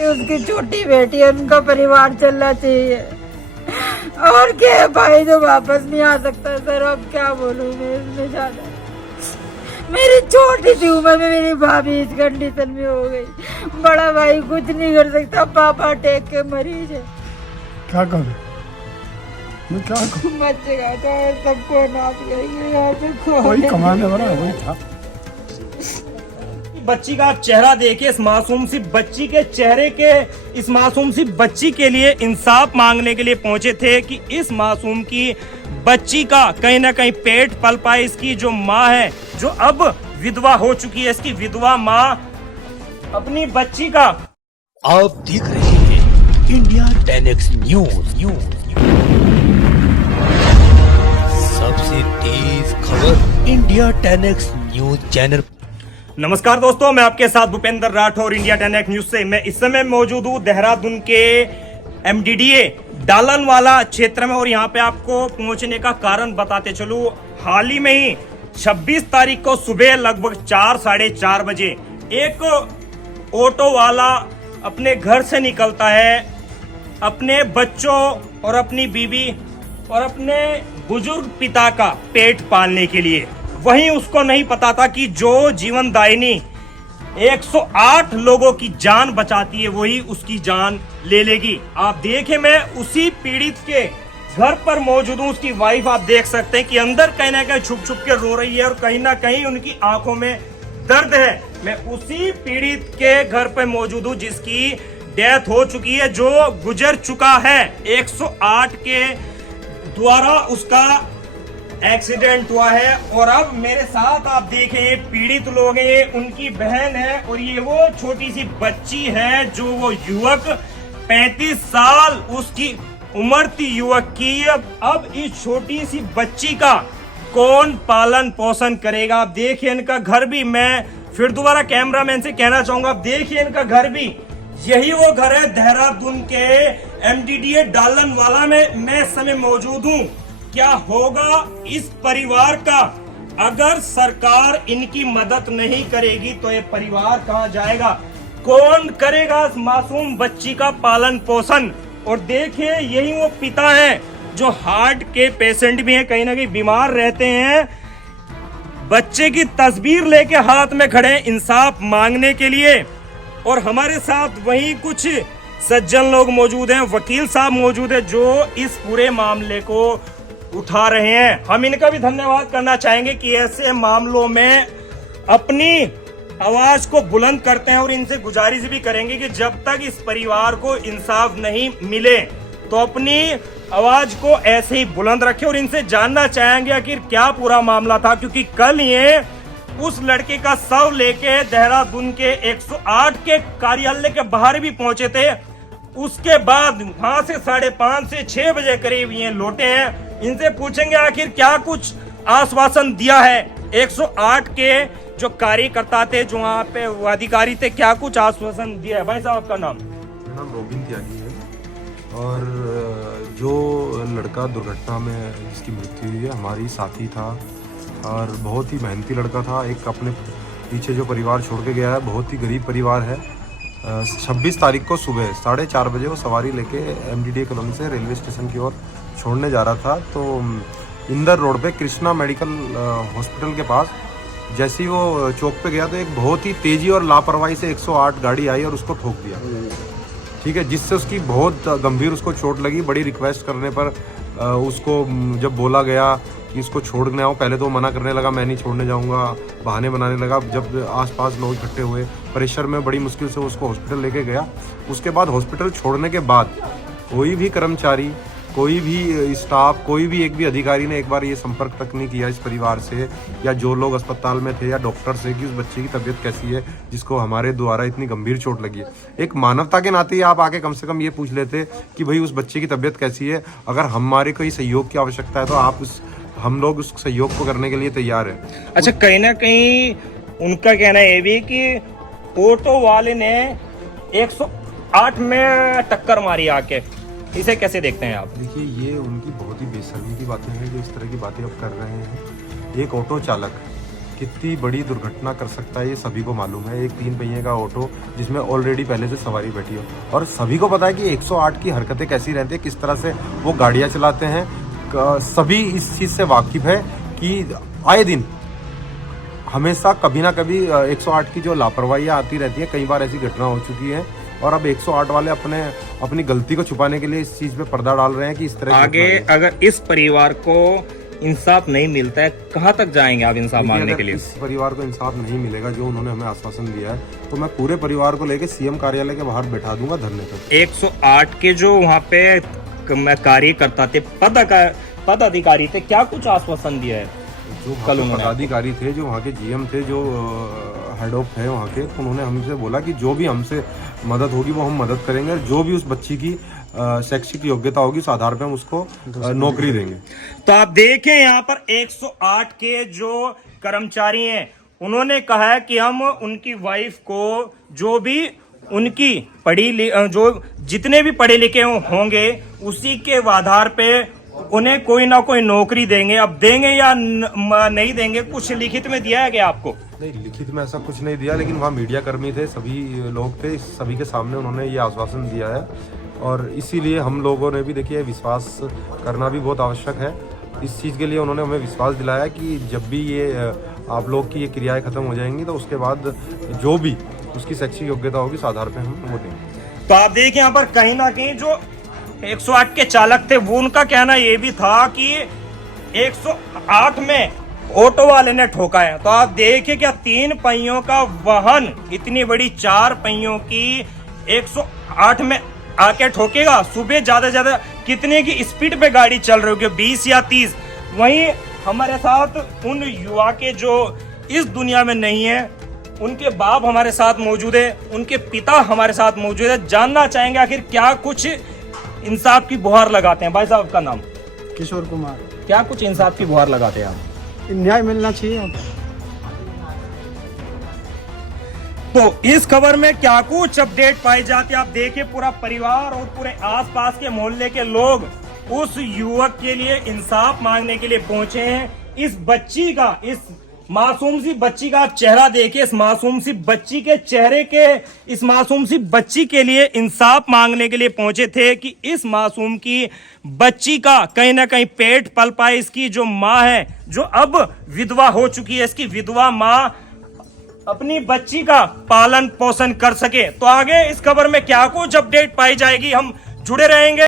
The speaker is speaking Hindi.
उसकी छोटी बेटी है, उनका परिवार चलना चाहिए। और क्या भाई तो वापस नहीं आ सकता सर, अब क्या बोलूं मैं इसमें ज्यादा। मेरी छोटी सी उम्र में मेरी भाभी इस कंडीशन में हो गई, बड़ा भाई कुछ नहीं कर सकता, पापा टेक के मरीज है। क्या करूं मैं, क्या करूं? बचेगा तो सबको नाप करेंगे यहाँ पे, कोई कमाने वाला वही था। बच्ची का आप चेहरा देखिए, इस मासूम सी बच्ची के चेहरे के, इस मासूम सी बच्ची के लिए इंसाफ मांगने के लिए पहुंचे थे कि इस मासूम की बच्ची का कहीं ना कहीं पेट पल पाए। इसकी जो माँ है, जो अब विधवा हो चुकी है, इसकी विधवा माँ अपनी बच्ची का। आप देख रहे हैं इंडिया 10X न्यूज। सबसे तेज खबर इंडिया 10X न्यूज चैनल। नमस्कार दोस्तों, मैं आपके साथ Bhupendra Rathore India 10X news से। मैं इस समय मौजूद हूँ देहरादून के MDDA डालनवाला क्षेत्र में, और यहाँ पे आपको पहुंचने का कारण बताते चलूं। हाल ही में ही 26 तारीख को सुबह लगभग 4-4:30 बजे एक ऑटो वाला अपने घर से निकलता है अपने बच्चों और अपनी बीवी और अपने बुजुर्ग पिता का पेट पालने के लिए। वहीं उसको नहीं पता था कि जो जीवनदायिनी 108 लोगों की जान बचाती है, वही उसकी जान ले लेगी। आप देखें, मैं उसी पीड़ित के घर पर मौजूद हूँ। उसकी वाइफ आप देख सकते हैं कि अंदर कहीं ना कहीं छुप छुप के रो रही है और कहीं ना कहीं उनकी आंखों में दर्द है। मैं उसी पीड़ित के घर पर मौजूद हूँ जिसकी डेथ हो चुकी है, जो गुजर चुका है। 108 के द्वारा उसका एक्सीडेंट हुआ है। और अब मेरे साथ आप देखें, ये पीड़ित लोग हैं, ये उनकी बहन है और ये वो छोटी सी बच्ची है जो वो युवक 35 साल उसकी उम्र थी युवक की। अब इस छोटी सी बच्ची का कौन पालन पोषण करेगा? आप देखिए इनका घर भी, मैं फिर दोबारा कैमरामैन से कहना चाहूंगा, आप देखिए इनका घर भी, यही वो घर है देहरादून के MDDA डालनवाला में मैं इस समय मौजूद हूँ। क्या होगा इस परिवार का अगर सरकार इनकी मदद नहीं करेगी? तो ये परिवार कहाँ जाएगा? कौन करेगा इस मासूम बच्ची का पालन पोषण? और देखिए, यही वो पिता है जो हार्ट के पेशेंट भी हैं, कहीं ना कहीं बीमार रहते हैं। बच्चे की तस्वीर लेके हाथ में खड़े हैं इंसाफ मांगने के लिए। और हमारे साथ वही कुछ सज्जन लोग मौजूद हैं, वकील साहब मौजूद है जो इस पूरे मामले को उठा रहे हैं। हम इनका भी धन्यवाद करना चाहेंगे कि ऐसे मामलों में अपनी आवाज को बुलंद करते हैं। और इनसे गुजारिश भी करेंगे कि जब तक इस परिवार को इंसाफ नहीं मिले तो अपनी आवाज को ऐसे ही बुलंद रखें। और इनसे जानना चाहेंगे आखिर क्या पूरा मामला था, क्योंकि कल ये उस लड़के का शव लेके देहरादून के 108 के कार्यालय के बाहर भी पहुंचे थे। उसके बाद वहां से 5:30 से 6 बजे करीब ये लौटे हैं। इनसे पूछेंगे आखिर क्या कुछ आश्वासन दिया है 108 के जो कार्यकर्ता थे, जो वहाँ पे अधिकारी थे, क्या कुछ आश्वासन दिया है? भाई साहब, आपका नाम? मेरा नाम रोबिन त्यागी है। और जो लड़का दुर्घटना में जिसकी मृत्यु हुई है, हमारी साथी था और बहुत ही मेहनती लड़का था। एक अपने पीछे जो परिवार छोड़ के गया है, बहुत ही गरीब परिवार है। 26 तारीख को सुबह 4:30 बजे वो सवारी लेके MDDA कॉलोनी से रेलवे स्टेशन की ओर छोड़ने जा रहा था। तो इंदर रोड पे कृष्णा मेडिकल हॉस्पिटल के पास जैसे ही वो चौक पे गया तो एक बहुत ही तेज़ी और लापरवाही से 108 गाड़ी आई और उसको ठोक दिया, ठीक है, जिससे उसकी बहुत गंभीर उसको चोट लगी। बड़ी रिक्वेस्ट करने पर उसको जब बोला गया कि इसको छोड़ने आओ, पहले तो वो मना करने लगा, मैं नहीं छोड़ने जाऊंगा, बहाने बनाने लगा। जब आसपास लोग इकट्ठे हुए, प्रेशर में बड़ी मुश्किल से उसको हॉस्पिटल लेके गया। उसके बाद हॉस्पिटल छोड़ने के बाद कोई भी कर्मचारी, कोई भी स्टाफ, कोई भी एक भी अधिकारी ने एक बार ये संपर्क तक नहीं किया इस परिवार से या जो लोग अस्पताल में थे या डॉक्टर से कि उस बच्चे की तबीयत कैसी है जिसको हमारे द्वारा इतनी गंभीर चोट लगी है। एक मानवता के नाते आप आके कम से कम ये पूछ लेते कि भाई उस बच्चे की तबीयत कैसी है। अगर हमारे कोई सहयोग की आवश्यकता है तो हम लोग उस सहयोग को करने के लिए तैयार है। अच्छा, कहीं ना कहीं उनका कहना ये भी कि ऑटो वाले ने 108 में टक्कर मारी आके, इसे कैसे देखते हैं आप? देखिए, ये उनकी बहुत ही बेशर्मी की बातें हैं जो इस तरह की बातें अब कर रहे हैं। एक ऑटो चालक कितनी बड़ी दुर्घटना कर सकता है ये सभी को मालूम है। एक 3 पहिए का ऑटो जिसमें ऑलरेडी पहले से सवारी बैठी हो, और सभी को पता है कि 108 की हरकतें कैसी रहती है, किस तरह से वो गाड़ियाँ चलाते हैं। सभी इस चीज़ से वाकिफ़ है कि आए दिन हमेशा कभी ना कभी 108 की जो लापरवाहियाँ आती रहती है, कई बार ऐसी घटना हो चुकी है। और अब 108 वाले अपनी गलती को छुपाने के लिए इस चीज़ पे पर्दा डाल रहे हैं कि इस तरह आगे अगर इस परिवार को इंसाफ नहीं मिलता है, कहाँ तक जाएंगे आप इंसाफ मांगने के लिए? इस परिवार को इंसाफ नहीं मिलेगा जो उन्होंने हमें आश्वासन दिया है, तो मैं पूरे परिवार को लेकर सीएम कार्यालय के बाहर बैठा दूंगा धरने पर। 108 के जो वहाँ पे कार्यकर्ता थे, पदाधिकारी थे, क्या कुछ आश्वासन दिया है? जो कल पदाधिकारी थे, जो वहाँ के जीएम थे, जो हेड ऑफ है वहाँ के, उन्होंने हमसे बोला कि जो भी हमसे मदद होगी वो हम मदद करेंगे, और जो भी उस बच्ची की शैक्षिक योग्यता होगी उस आधार पर हम उसको नौकरी देंगे। तो आप देखें यहाँ पर 108 के जो कर्मचारी हैं, उन्होंने कहा है कि हम उनकी वाइफ को जो भी उनकी जो जितने भी पढ़े लिखे होंगे उसी के आधार पे उन्हें कोई ना कोई नौकरी देंगे। अब देंगे या नहीं देंगे, कुछ लिखित में दिया है क्या आपको? नहीं, लिखित में ऐसा कुछ नहीं दिया, लेकिन वहाँ मीडिया कर्मी थे, सभी लोग थे, सभी के सामने उन्होंने ये आश्वासन दिया है। और इसीलिए हम लोगों ने भी देखिए विश्वास करना भी बहुत आवश्यक है। इस चीज़ के लिए उन्होंने हमें विश्वास दिलाया कि जब भी ये आप लोग की ये क्रियाएं खत्म हो जाएंगी तो उसके बाद जो भी उसकी शैक्षिक योग्यता होगी उस आधार पर हम वो देंगे। तो आप देखिए यहाँ पर कहीं ना कहीं जो 108 के चालक थे वो उनका कहना ये भी था कि 108 में ऑटो वाले ने ठोका है। तो आप देखिए क्या 3 पहियों का वाहन इतनी बड़ी 4 पहियों की 108 में आके ठोकेगा? सुबह ज्यादा ज्यादा कितने की स्पीड पे गाड़ी चल रही होगी, 20 या 30। वहीं हमारे साथ उन युवा के जो इस दुनिया में नहीं है, उनके बाप हमारे साथ मौजूद है, उनके पिता हमारे साथ मौजूद है। जानना चाहेंगे आखिर क्या कुछ इंसाफ की गुहार लगाते हैं। भाई साहब, आपका नाम? किशोर कुमार। क्या कुछ इंसाफ की गुहार लगाते हैं आप? न्याय मिलना चाहिए। तो इस खबर में क्या कुछ अपडेट पाई जाती है, आप देखिए पूरा परिवार और पूरे आसपास के मोहल्ले के लोग उस युवक के लिए इंसाफ मांगने के लिए पहुंचे हैं। इस बच्ची का, इस मासूम सी बच्ची का आप चेहरा देखिए, इस मासूम सी बच्ची के चेहरे के, इस मासूम सी बच्ची के लिए इंसाफ मांगने के लिए पहुंचे थे कि इस मासूम की बच्ची का कहीं ना कहीं पेट पल पाए। इसकी जो माँ है, जो अब विधवा हो चुकी है, इसकी विधवा माँ अपनी बच्ची का पालन पोषण कर सके। तो आगे इस खबर में क्या कुछ अपडेट पाई जाएगी, हम जुड़े रहेंगे।